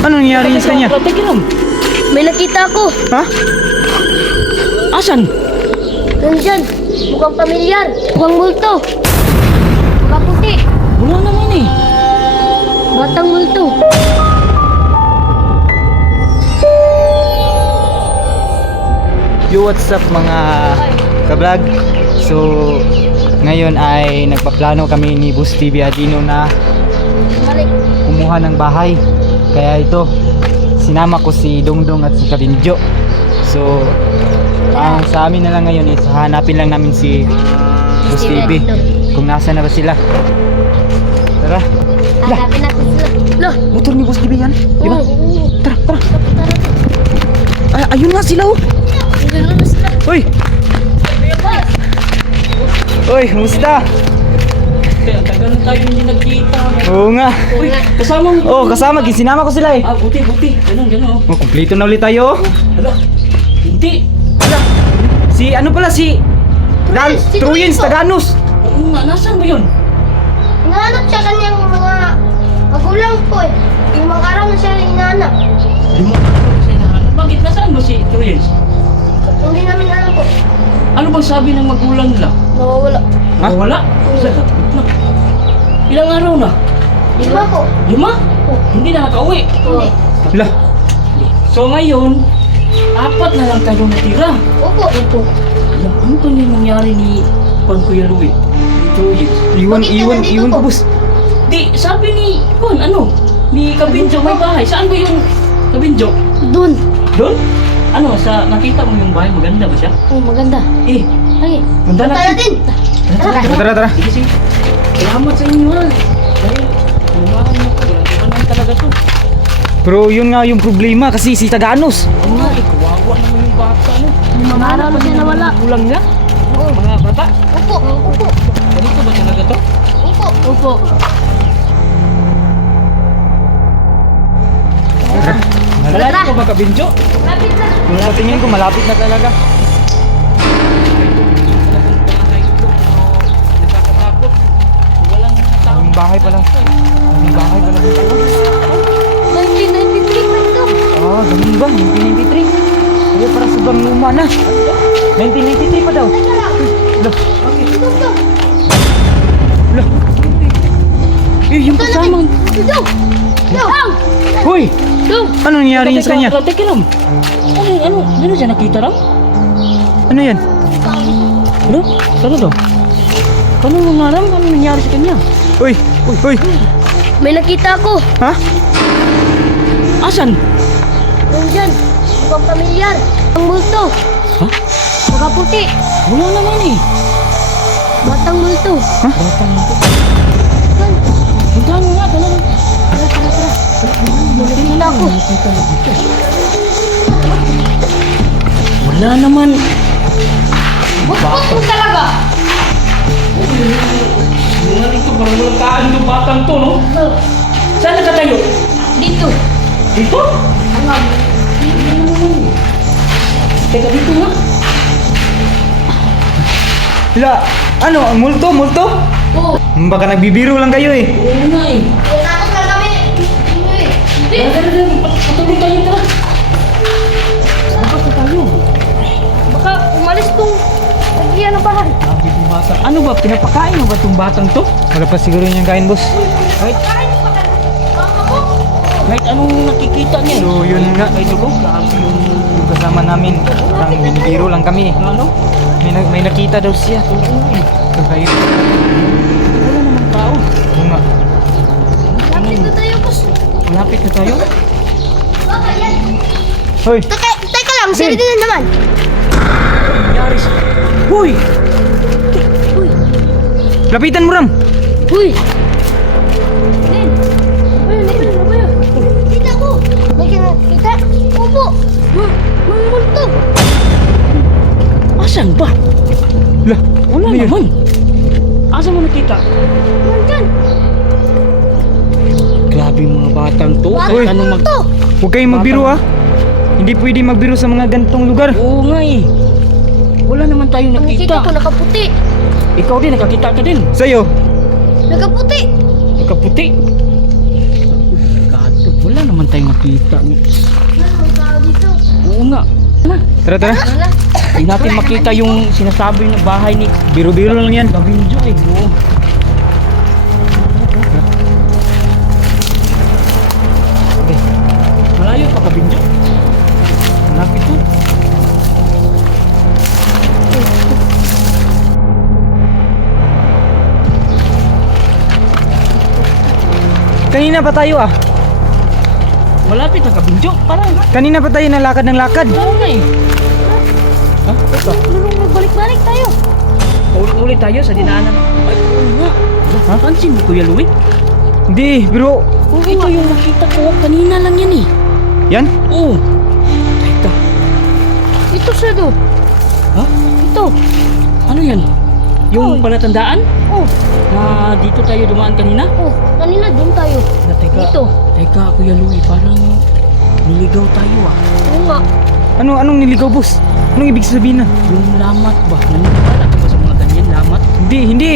Ano nangyari sa kanya? Teka lang. May nakita ako. Ha? Asan? Nandyan. Mukhang pamilyar. Mukhang multo. Mukhang puti. Wala naman eh. Batang multo. Yo, what's up mga ka-vlog? So, ngayon ay nagpaplano kami ni Boss TV Adino na Balik. kumuha ng bahay. Kaya ito, sinama ko si Dongdong at si Kabinjo. So, ang sa amin na lang ngayon is hanapin lang namin si Boss TV kung nasa na ba sila. Tara. Hanapin natin sila. Loh. Motor ni Boss TV yan, di ba? Oo. Tara, tara. Ay, ayun nga sila oh. Ganun na sila. Uy! Uy, kumusta? Tagal na tayo hindi nagkita. Oo nga. Uy, kasama mo. Oh, kasama, sinama ko sila eh. Ah, buti. Ganun. Oh, kumpleto na ulit tayo. Hala. Hindi. Si ano pala si Si Truyens Tulinso. Taganus. Oo nga, nasaan ba yun? Hinahanap siya kanyang mga magulang ko eh. Yung mga araw na siya hinahanap. Lima. Bakit? Nasaan ba si Troyens? Hindi namin alam po. Ano bang sabi ng magulang nila? Nawawala. Ha? Wala. Ilang araw na? Lima po. 5? Hindi na nakauwi. Hindi. Lah, So ngayon, 4 na lang kayo natira. Opo. Opo. Ano pa yung nangyari ni Kuya Louie? Ni Troyens? iwan Bakit ka nandito iwan ko po? boss. Di, sabi ni ni Kabinjo may bahay. Saan ba yung Kabinjo? Doon. Doon? Ano, nakita mo yung bahay? Maganda ba siya? Oh, maganda. Eh, Ay. punta Punta natin. natin. Tara. Tara, tara. Sige. Salamat sa inyo ha. Dahil, lumahan mo ko. Ano talaga to? Pero yun nga yung problema kasi si Taganus. Oo nga, kawawa naman yung bata. Mga araw na siya nawala. Kulang niya? Oo. Mga bata? Opo. Opo. Ganito ba talaga to? Opo. Opo. Malapit ko ba Kabinjo? Lapit na. Sa tingin ko malapit na talaga. Nakakatakot. Walang tao. Yung bahay pala. Yung bahay pala dito. 1993 pa ito. Ah, ganun ba? 1993. Ay, para sobrang luma na. 1993 pa daw. Teka lang. Lah, Ito. lah. Eh, yung Ito kasama. natin. Ito. Dong. Hoy! Dong. Ano nangyari sa kanya? Teka lang. Ano siya nakita lang? Ano yan? Ano? Ano daw? Ano nangaram? Ano nangyari sa kanya? Uy! Uy! Uy! May nakita ako. Ha? Asan? Nandyan. Mukhang pamilyar. Ang multo. Ha? Mukhang puti. Wala naman eh. Batang multo. Batang ito. Yan. Puntahan mo nga, talaga. Tara. Nakita ako. Wala naman. Bukbuk mo talaga. Mga ito, parang walang kaan itong batang to, no? Saan nakatayo? Dito. Dito? Teka, dito nga. La, ano? Ang multo? Multo? Oo. Baka nagbibiro lang kayo eh. Oo nga eh. Takot lang kami. Hindi. Tara, patuloy tayo, tara. Bakit na tayo? Baka umalis tong nagyan ng bahay. Sabi itong bata. Ano ba, pinapakain mo ba itong batang to? Wala pa siguro niyang kain, boss. Kahit, Mama mo? kahit anong nakikita niya. So, yun nga. Kahit ano, grabe Yung kasama namin, parang binibiro lang kami eh. ano? May nakita daw siya. So, kayo. Wala namang tao. Oo nga. Lapit na tayo, boss. Malapit na tayo. Baka yan. Hoy! Teka lang, sino din na naman? Nangyari sa... Uy! Uy. Lapitan mo, Ram! Uy. Nen. Ano ba yun? Kita ko. May kita? Opo. Mga multo. Asan ba? Lah! Wala Ano yun? naman. Asan mo nakita? Nandyan. Grabe yung mga batang to. Bata Kahit anong mag... multo. Huwag kayong magbiro ah. Hindi pwede magbiro sa mga ganitong lugar. Oo nga eh. Wala naman tayong Nakita nakita. ko nakaputi. Ikaw din, nakakita ka din. Sa'yo? Nakaputi. Nakaputi. God, Wala naman tayong makita. Ano ang tao dito? Oo nga. Tara, tara. Wala. Hindi natin makita yung sinasabi na bahay ni Biro-biro lang yan. Gabinjo eh. Oo. Okay. Malayo pa Gabinjo. Malapit to. Kanina pa tayo ah. Malapit na Gabinjo. Parang. Kanina pa tayo nalakad ng lakad. Oo nga eh. Ha? Ito. Lulong magbalik-balik tayo. Ulit-ulit tayo sa dinaanan. Ay, oo nga. Ha? Pansin mo Kuya Louie? Hindi, bro. Oo, ito yung nakita ko. Kanina lang yan eh. Yan? Oo. Teka. Ito siya do. Ha? Ito. Ano yan? Yung palatandaan? Oh, Na dito tayo dumaan kanina? oh. Kanina doon tayo. Na teka. Dito. Teka, Kuya Louie, parang niligaw tayo ah. Oo nga. Anong niligaw, boss? Anong ibig sabihin na? Yung lamat ba? Naniniwala ka ba sa mga ganyan lamat? Hindi.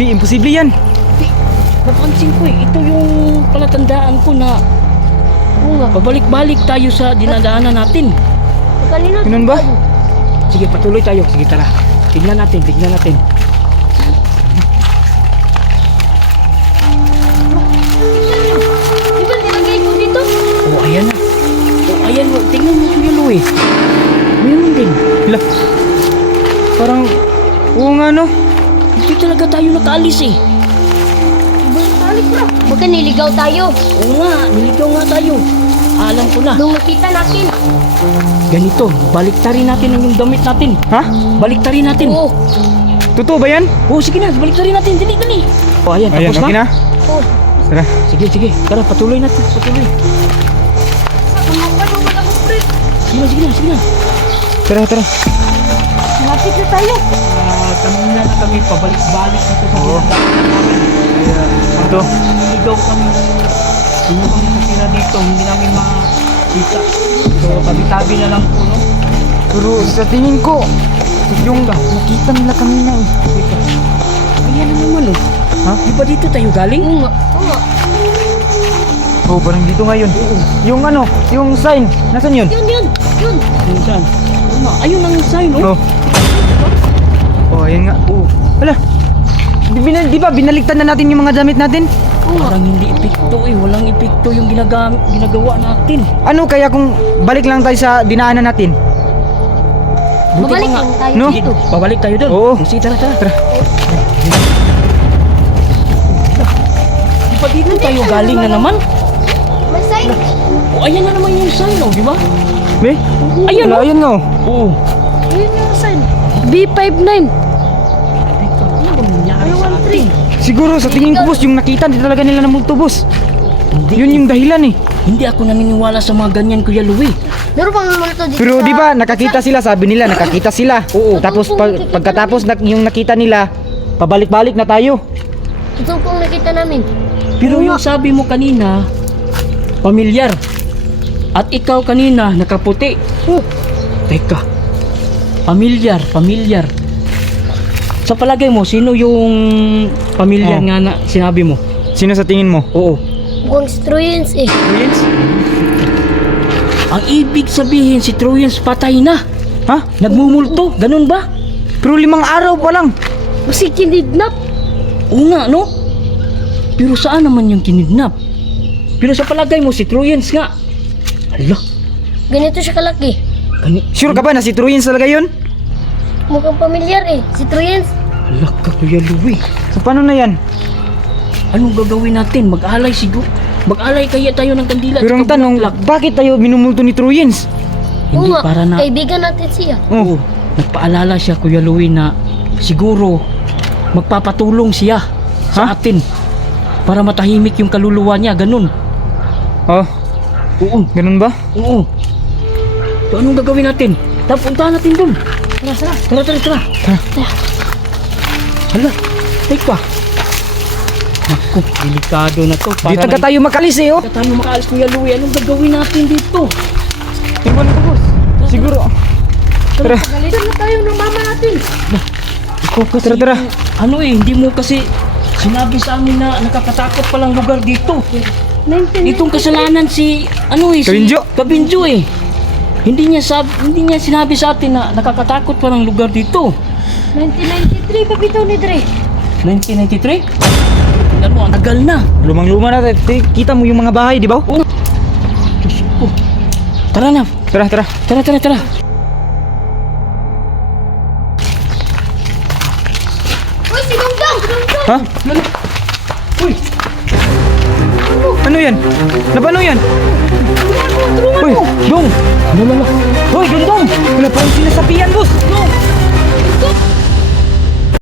Imposible yan. Napansin ko eh, ito yung palatandaan ko na Oo nga. pabalik-balik tayo sa dinadaanan natin. Kanina Ganun doon ba? tayo. Sige, patuloy tayo. Sige, tara. Tignan natin. Di ba nilagay ko dito? Oh, ayan na. Oh, ayan mo. Tingnan mo Kuya Louie. Meron din. Hala. Parang, oo nga no. Hindi talaga tayo nakaalis eh. Balik na. Baka niligaw tayo. Oo nga, niligaw nga tayo. Alam ko na. Nung nakita natin. Ganito, baliktarin natin ang yung damit natin. Ha? Baliktarin natin. Oo. Totoo ba yan? Oh, sige na, baliktarin natin. Dali. Oh, ayan, Ayan, tapos okay na? Oo. Tara. Sige. Tara, patuloy natin. Patuloy. Sige na. Tara. Lapit na tayo. Kanina na kami pabalik-balik dito sa dinadaanan namin. Ito. Niligaw kami. Sino kami natira dito, hindi namin makita. So, tabi-tabi na lang po, no? Pero sa tingin ko, yung nakita nila kanina eh. Ayan na naman, oh. Ha? Di ba dito tayo galing? Oo nga. Oo nga. Oo, parang dito ngayon. Yung yung sign. Nasaan yun? Yun. Ayun saan? Oo nga, ayun ang sign, oh. Oh, ayan nga. Oh. Hala. Di ba binaligtad na natin yung mga damit natin? Parang hindi epekto eh. Walang epekto yung ginagawa natin. Ano kaya kung balik lang tayo sa dinaanan natin? Buti Babalik pa nga. lang tayo No? dito. Babalik tayo doon. Oo. Sige, tara. Di ba dito tayo galing na naman? May sign. Oh, ayan na naman yung sign, oh, di ba? Be? Ayan, Wala, oh. ayan nga oh. Oo. Yun yung sign. B59. Teka, ano ba nangyari sa atin? Siguro sa tingin ko boss, yung nakita di talaga nila ng multo boss. Hindi, Yun yung dahilan eh. hindi ako naniniwala sa mga ganyan, Kuya Louie. Meron pang multo dito Pero sa- di ba nakakita sila, sabi nila nakakita sila. Oo. Tapos pagkatapos yung nakita nila, pabalik-balik na tayo. Ito pong nakita namin. Pero yung sabi mo kanina, pamilyar. At ikaw kanina, nakaputi. Teka, pamilyar. Sa palagay mo, sino yung pamilyar Oh. nga na sinabi mo? Sino sa tingin mo? Oo. Mukhang Stroyans eh. Prince? Ang ibig sabihin, si Troyans patay na. Ha? Nagmumulto, ganun ba? Pero 5 araw pa lang. Kasi kinidnap. Oo nga, no? Pero saan naman yung kinidnap? Pero sa palagay mo, si Troyans nga. Hala, Ganito siya kalaki. Sure ka ba na si Truins talaga yun? Mukhang pamilyar eh. Si Stroyans. hala ka, Kuya Louie. So paano na yan? Anong gagawin natin? Mag-alay siguro. Mag-alay kaya tayo ng kandila. Pero ang tsaka tanong, bulaklak. bakit tayo minumulto ni Truins? Hindi Oo nga, para na... kaibigan natin siya. Oo. Nagpaalala siya, Kuya Louie, na siguro magpapatulong siya sa atin para matahimik yung kaluluwa niya. Ganun. Oh, Oo. ganun ba? Oo. So, anong gagawin natin? Puntahan natin dun. Tara. Hala, teka. Naku, delikado na to. Di taga tayo makalis eh oh. tayo makaalis, Kuya Louie. Anong gagawin natin dito? Tingnan ko boss. Siguro. Tara. Galitan na tayo ng mama natin. Ikaw kasi, Tara. ano eh, hindi mo kasi sinabi sa amin na nakakatakot palang lugar dito. Itong kasalanan si ano eh, Kabinjo. si Kabinjo eh. Hindi niya sinabi sa atin na nakakatakot pa ng lugar dito. 1993 pa bitaw ni Dre. 1993? Tingnan mo, ang tagal na. Lumang-luma na. Kita mo yung mga bahay, di ba? Oh. Diyos ko. Tara na. Tara, tara. Tara. Uy, si Dongdong! Ha? Uy, Ano yan? Napano yan? Uy, Dong! lala. Uy, Dong! Wala parang sinasapian, boss! No,